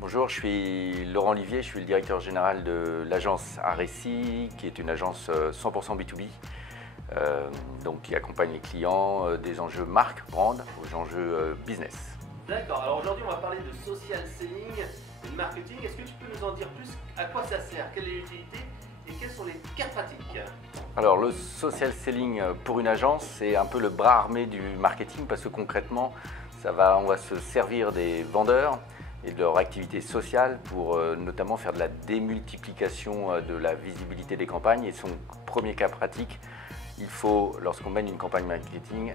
Bonjour, je suis Laurent Olivier, je suis le directeur général de l'agence Aressi, qui est une agence 100% B2B, donc qui accompagne les clients des enjeux marque, brand, aux enjeux business. D'accord, alors aujourd'hui on va parler de social selling et de marketing. Est-ce que tu peux nous en dire plus? À quoi ça sert? Quelle est l'utilité? Et quels sont les cas pratiques? Alors le social selling pour une agence, c'est un peu le bras armé du marketing parce que concrètement, on va se servir des vendeurs et de leur activité sociale pour notamment faire de la démultiplication de la visibilité des campagnes. Et son premier cas pratique, il faut, lorsqu'on mène une campagne marketing,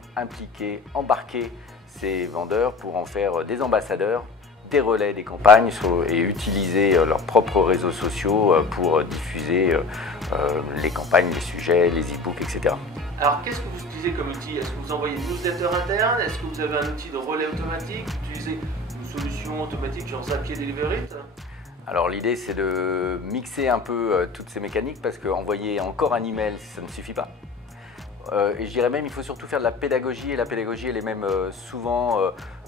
embarquer ces vendeurs pour en faire des ambassadeurs, des relais des campagnes et utiliser leurs propres réseaux sociaux pour diffuser les campagnes, les sujets, les e-books, etc. Alors qu'est-ce que vous utilisez comme outil? Est-ce que vous envoyez une newsletter interne? Est-ce que vous avez un outil de relais automatique? Vous utilisez une solution automatique genre Zapier Delivery? Alors l'idée c'est de mixer un peu toutes ces mécaniques parce qu'envoyer encore un email, ça ne suffit pas. Et je dirais même il faut surtout faire de la pédagogie, et la pédagogie elle est même souvent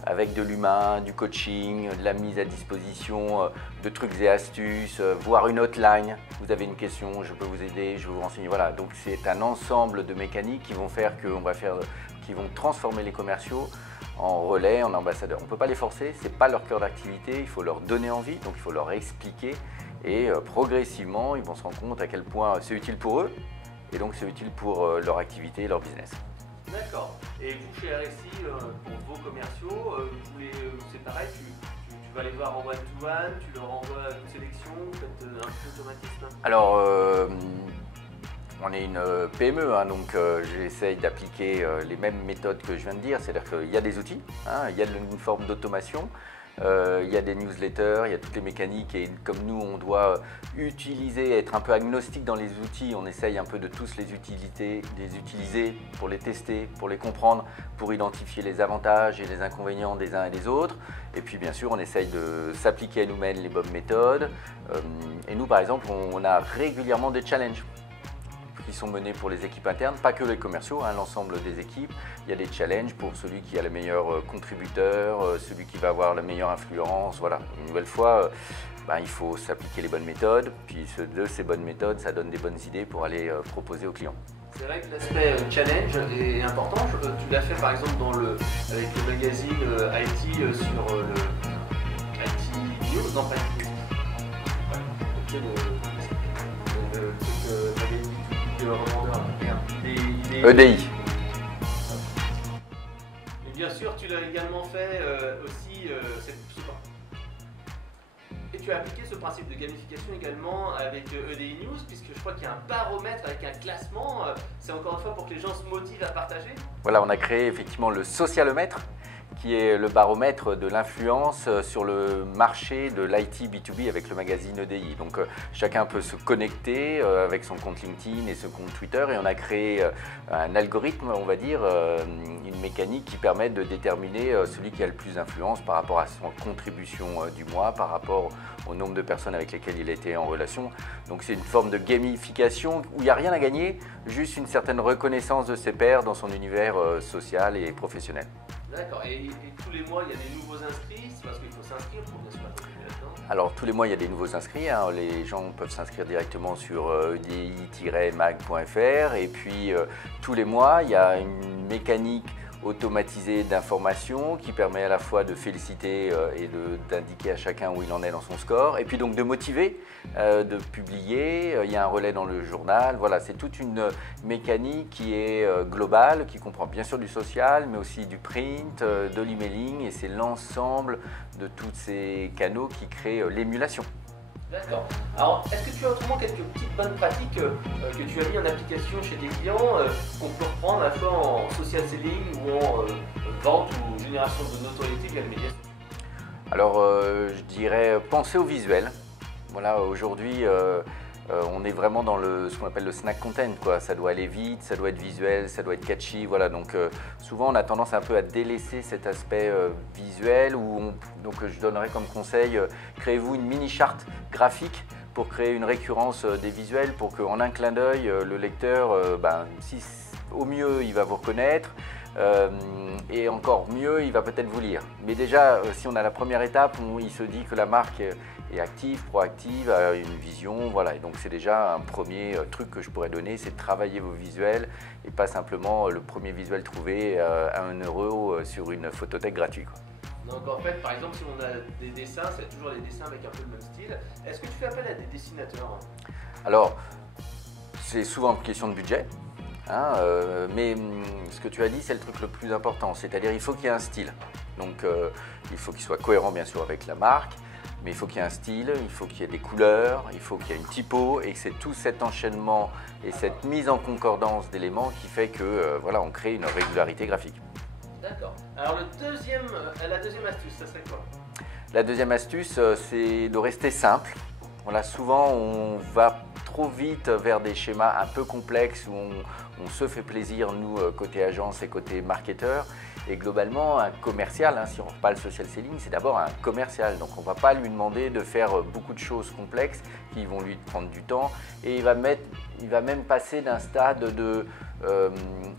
avec de l'humain, du coaching, de la mise à disposition de trucs et astuces, voire une hotline. Vous avez une question, je peux vous aider, je vais vous renseigner. Voilà, donc c'est un ensemble de mécaniques qui vont faire qui vont transformer les commerciaux en relais, en ambassadeurs. On ne peut pas les forcer, ce n'est pas leur cœur d'activité, il faut leur donner envie, donc il faut leur expliquer et progressivement ils vont se rendre compte à quel point c'est utile pour eux. Et donc c'est utile pour leur activité et leur business. D'accord. Et vous chez RSI, pour vos commerciaux, c'est pareil, tu vas les voir en one-to-one, tu leur envoies une sélection, vous faites un peu d'automatisme? Alors, on est une PME, hein, donc j'essaye d'appliquer les mêmes méthodes que je viens de dire, c'est-à-dire qu'il y a des outils, hein, il y a une forme d'automation. Il y a des newsletters, il y a toutes les mécaniques et comme nous on doit être un peu agnostique dans les outils, on essaye un peu de tous les utiliser pour les tester, pour les comprendre, pour identifier les avantages et les inconvénients des uns et des autres. Et puis bien sûr on essaye de s'appliquer à nous-mêmes les bonnes méthodes. Et nous par exemple on a régulièrement des challenges qui sont menés pour les équipes internes, pas que les commerciaux, hein, l'ensemble des équipes. Il y a des challenges pour celui qui a le meilleur contributeur, celui qui va avoir la meilleure influence. Voilà, une nouvelle fois, il faut s'appliquer les bonnes méthodes, puis de ces bonnes méthodes, ça donne des bonnes idées pour aller proposer aux clients. C'est vrai que l'aspect challenge est important. Tu l'as fait par exemple avec le magazine IT sur le IT News, non pas IT News. Ouais, le truc magazine revendeur, EDI. Et bien sûr, tu l'as également fait aussi cette support. Et tu as appliqué ce principe de gamification également avec EDI News, puisque je crois qu'il y a un baromètre avec un classement. C'est encore une fois pour que les gens se motivent à partager. Voilà, on a créé effectivement le socialomètre, qui est le baromètre de l'influence sur le marché de l'IT B2B avec le magazine EDI. Donc chacun peut se connecter avec son compte LinkedIn et son compte Twitter et on a créé un algorithme, on va dire, une mécanique qui permet de déterminer celui qui a le plus d'influence par rapport à son contribution du mois, par rapport au nombre de personnes avec lesquelles il était en relation. Donc c'est une forme de gamification où il n'y a rien à gagner, juste une certaine reconnaissance de ses pairs dans son univers social et professionnel. D'accord, et tous les mois il y a des nouveaux inscrits, c'est parce qu'il faut s'inscrire pour bien se faire là-dedans? Alors tous les mois il y a des nouveaux inscrits, hein. Les gens peuvent s'inscrire directement sur edi-mag.fr et puis tous les mois il y a une mécanique automatisée d'information qui permet à la fois de féliciter et d'indiquer à chacun où il en est dans son score et puis donc de motiver, de publier, il y a un relais dans le journal, voilà c'est toute une mécanique qui est globale, qui comprend bien sûr du social mais aussi du print, de l'emailing et c'est l'ensemble de tous ces canaux qui créent l'émulation. D'accord. Alors, est-ce que tu as autrement quelques petites bonnes pratiques que tu as mis en application chez tes clients qu'on peut reprendre à la fois en social selling ou en vente ou génération de notoriété via les médias sociaux? Alors, je dirais penser au visuel. Voilà, aujourd'hui, on est vraiment dans ce qu'on appelle le snack content, quoi. Ça doit aller vite, ça doit être visuel, ça doit être catchy. Voilà, donc souvent on a tendance un peu à délaisser cet aspect visuel. Donc je donnerais comme conseil, créez-vous une mini charte graphique pour créer une récurrence des visuels, pour qu'en un clin d'œil, le lecteur, si au mieux il va vous reconnaître, Et encore mieux, il va peut-être vous lire. Mais déjà, si on a la première étape, il se dit que la marque est active, proactive, a une vision, voilà. Et donc c'est déjà un premier truc que je pourrais donner, c'est de travailler vos visuels et pas simplement le premier visuel trouvé à 1 € sur une photothèque gratuite, quoi. Donc en fait, par exemple, si on a des dessins, c'est toujours des dessins avec un peu le même style. Est-ce que tu fais appel à des dessinateurs? Alors, c'est souvent une question de budget. Hein, mais ce que tu as dit, c'est le truc le plus important, c'est-à-dire il faut qu'il y ait un style. Donc il faut qu'il soit cohérent bien sûr avec la marque, mais il faut qu'il y ait un style, il faut qu'il y ait des couleurs, il faut qu'il y ait une typo et que c'est tout cet enchaînement et cette mise en concordance d'éléments qui fait que voilà, on crée une régularité graphique. D'accord. Alors la deuxième astuce, ça serait quoi? La deuxième astuce, c'est de rester simple. Voilà, souvent on va trop vite vers des schémas un peu complexes où on se fait plaisir, nous, côté agence et côté marketeur. Et globalement, un commercial, hein, si on reparle social selling, c'est d'abord un commercial. Donc on ne va pas lui demander de faire beaucoup de choses complexes qui vont lui prendre du temps. Et il va même passer d'un stade de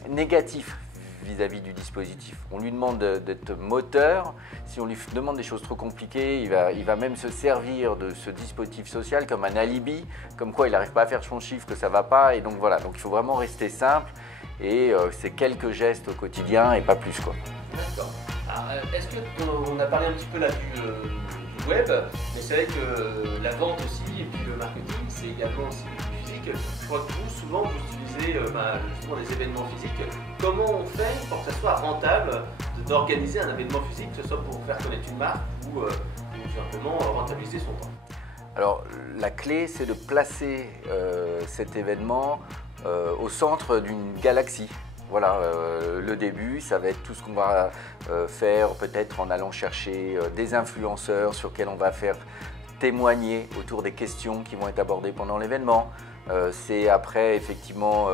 négatif vis-à-vis du dispositif. On lui demande d'être moteur. Si on lui demande des choses trop compliquées, il va même se servir de ce dispositif social comme un alibi, comme quoi il n'arrive pas à faire son chiffre, que ça ne va pas. Et donc voilà, donc il faut vraiment rester simple et c'est quelques gestes au quotidien et pas plus, quoi. D'accord. Est-ce qu'on a parlé un petit peu là du web, mais c'est vrai que la vente aussi et puis le marketing, c'est également aussi du physique. Je crois que vous, souvent, vous utilisez justement des événements physiques. Comment on fait pour que ça soit rentable d'organiser un événement physique, que ce soit pour faire connaître une marque ou tout simplement rentabiliser son temps? Alors, la clé, c'est de placer cet événement au centre d'une galaxie. Voilà, le début, ça va être tout ce qu'on va faire, peut-être en allant chercher des influenceurs sur lesquels on va faire témoigner autour des questions qui vont être abordées pendant l'événement. C'est après, effectivement,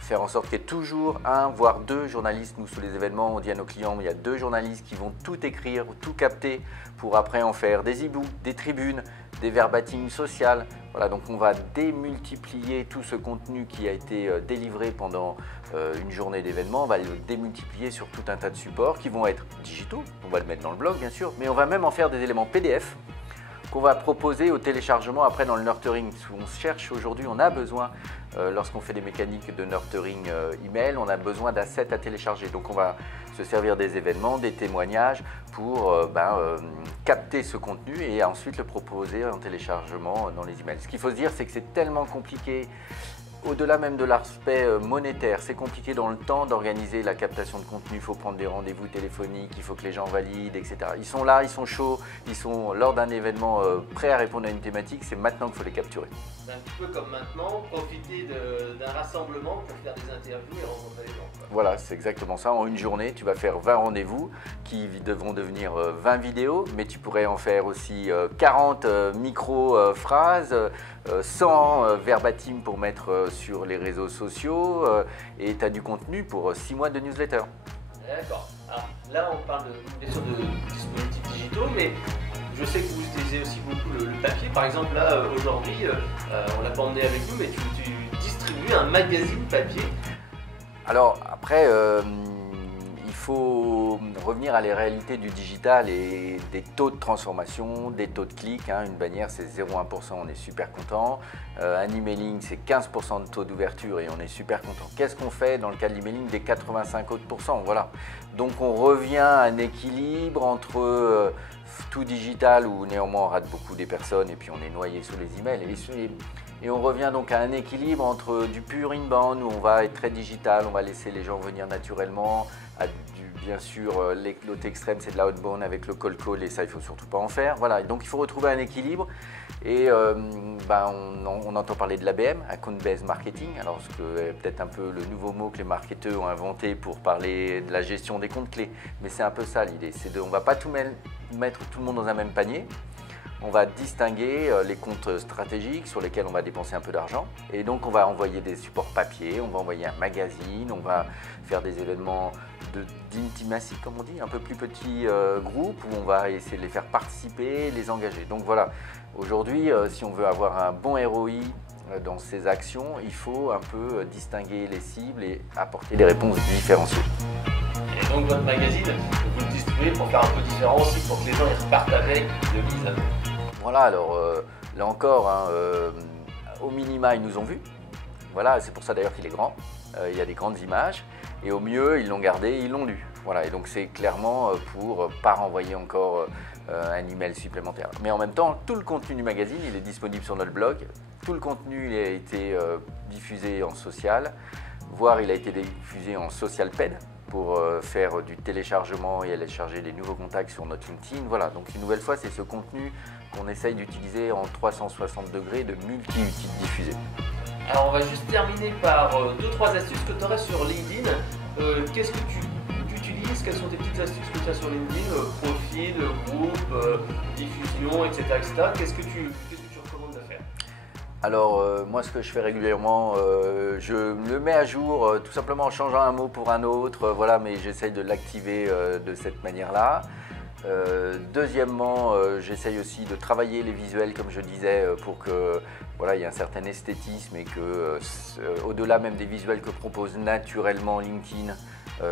faire en sorte qu'il y ait toujours un, voire deux journalistes. Nous, sous les événements, on dit à nos clients, il y a 2 journalistes qui vont tout écrire, tout capter pour après en faire des e-books, des tribunes, des verbatines sociales. Voilà, donc on va démultiplier tout ce contenu qui a été délivré pendant une journée d'événement. On va le démultiplier sur tout un tas de supports qui vont être digitaux. On va le mettre dans le blog, bien sûr, mais on va même en faire des éléments PDF qu'on va proposer au téléchargement après dans le nurturing. On cherche aujourd'hui, on a besoin, lorsqu'on fait des mécaniques de nurturing email, on a besoin d'assets à télécharger. Donc on va se servir des événements, des témoignages pour capter ce contenu et ensuite le proposer en téléchargement dans les emails. Ce qu'il faut se dire, c'est que c'est tellement compliqué. Au-delà même de l'aspect monétaire, c'est compliqué dans le temps d'organiser la captation de contenu. Il faut prendre des rendez-vous téléphoniques, il faut que les gens valident, etc. Ils sont là, ils sont chauds, ils sont lors d'un événement prêts à répondre à une thématique. C'est maintenant qu'il faut les capturer. C'est un petit peu comme maintenant, profiter d'un rassemblement pour faire des interviews et rencontrer les gens, quoi. Voilà, c'est exactement ça. En une journée, tu vas faire 20 rendez-vous qui devront devenir 20 vidéos, mais tu pourrais en faire aussi 40 micro-phrases, 100 verbatim pour mettre sur les réseaux sociaux et tu as du contenu pour 6 mois de newsletter. D'accord. Alors là, on parle bien sûr de dispositifs digitaux, mais je sais que vous utilisez aussi beaucoup le papier. Par exemple, là, aujourd'hui, on l'a pas emmené avec nous, mais tu distribues un magazine papier. Alors après, il faut revenir à les réalités du digital et des taux de transformation, des taux de clics. Hein. Une bannière, c'est 0,1%, on est super content. Un emailing, c'est 15% de taux d'ouverture et on est super content. Qu'est-ce qu'on fait dans le cas de l'emailing des 85 autres %? Voilà. Donc on revient à un équilibre entre tout digital où néanmoins on rate beaucoup des personnes et puis on est noyé sous les emails. Et on revient donc à un équilibre entre du pur inbound où on va être très digital, on va laisser les gens venir naturellement, bien sûr l'autre extrême c'est de l'outbound avec le cold call et ça il ne faut surtout pas en faire. Voilà, donc il faut retrouver un équilibre et on entend parler de l'ABM, Account Based Marketing, alors ce que est peut-être un peu le nouveau mot que les marketeurs ont inventé pour parler de la gestion des comptes clés, mais c'est un peu ça l'idée, on ne va pas tout mettre tout le monde dans un même panier. On va distinguer les comptes stratégiques sur lesquels on va dépenser un peu d'argent et donc on va envoyer des supports papier, on va envoyer un magazine, on va faire des événements d'intimacy comme on dit, un peu plus petits groupes où on va essayer de les faire participer, les engager. Donc voilà, aujourd'hui si on veut avoir un bon ROI dans ces actions, il faut un peu distinguer les cibles et apporter des réponses différenciées. donc votre magazine, vous le distribuez pour faire un peu différent aussi, pour que les gens ils repartent avec de mise. Voilà, alors là encore, hein, au minima, ils nous ont vus. Voilà, c'est pour ça d'ailleurs qu'il est grand. Il y a des grandes images. Et au mieux, ils l'ont gardé, ils l'ont lu. Voilà, et donc c'est clairement pour pas renvoyer encore un email supplémentaire. Mais en même temps, tout le contenu du magazine, il est disponible sur notre blog. Tout le contenu, il a été diffusé en social, voire il a été diffusé en SocialPed pour faire du téléchargement et aller chercher des nouveaux contacts sur notre LinkedIn. Voilà, donc une nouvelle fois, c'est ce contenu qu'on essaye d'utiliser en 360 degrés, de multi-diffuser. Alors on va juste terminer par 2-3 astuces que tu aurais sur LinkedIn. Qu'est-ce que tu utilises? Quelles sont tes petites astuces que tu as sur LinkedIn? Profil, groupe, diffusion, etc. Qu'est-ce que tu recommandes de faire? Alors moi ce que je fais régulièrement, je le mets à jour tout simplement en changeant un mot pour un autre, voilà, mais j'essaye de l'activer de cette manière-là. Deuxièmement, j'essaye aussi de travailler les visuels comme je disais pour que voilà, il y ait un certain esthétisme et que au-delà même des visuels que propose naturellement LinkedIn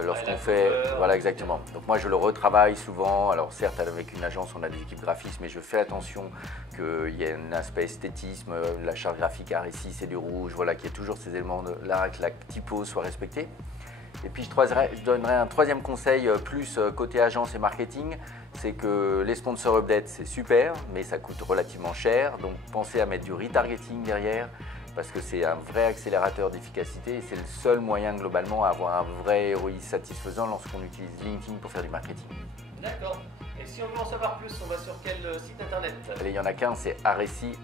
lorsqu'on fait, voilà exactement. Donc moi je le retravaille souvent, alors certes avec une agence on a des équipes graphistes mais je fais attention qu'il y ait un aspect esthétisme, la charte graphique A6 c'est du rouge, voilà, qu'il y ait toujours ces éléments-là, que la typo soit respectée. Et puis je donnerais un troisième conseil plus côté agence et marketing, c'est que les sponsor updates c'est super mais ça coûte relativement cher, donc pensez à mettre du retargeting derrière parce que c'est un vrai accélérateur d'efficacité et c'est le seul moyen globalement à avoir un vrai ROI satisfaisant lorsqu'on utilise LinkedIn pour faire du marketing. D'accord. Et si on veut en savoir plus, on va sur quel site internet? Allez, il n'y en a qu'un, c'est aresi.com.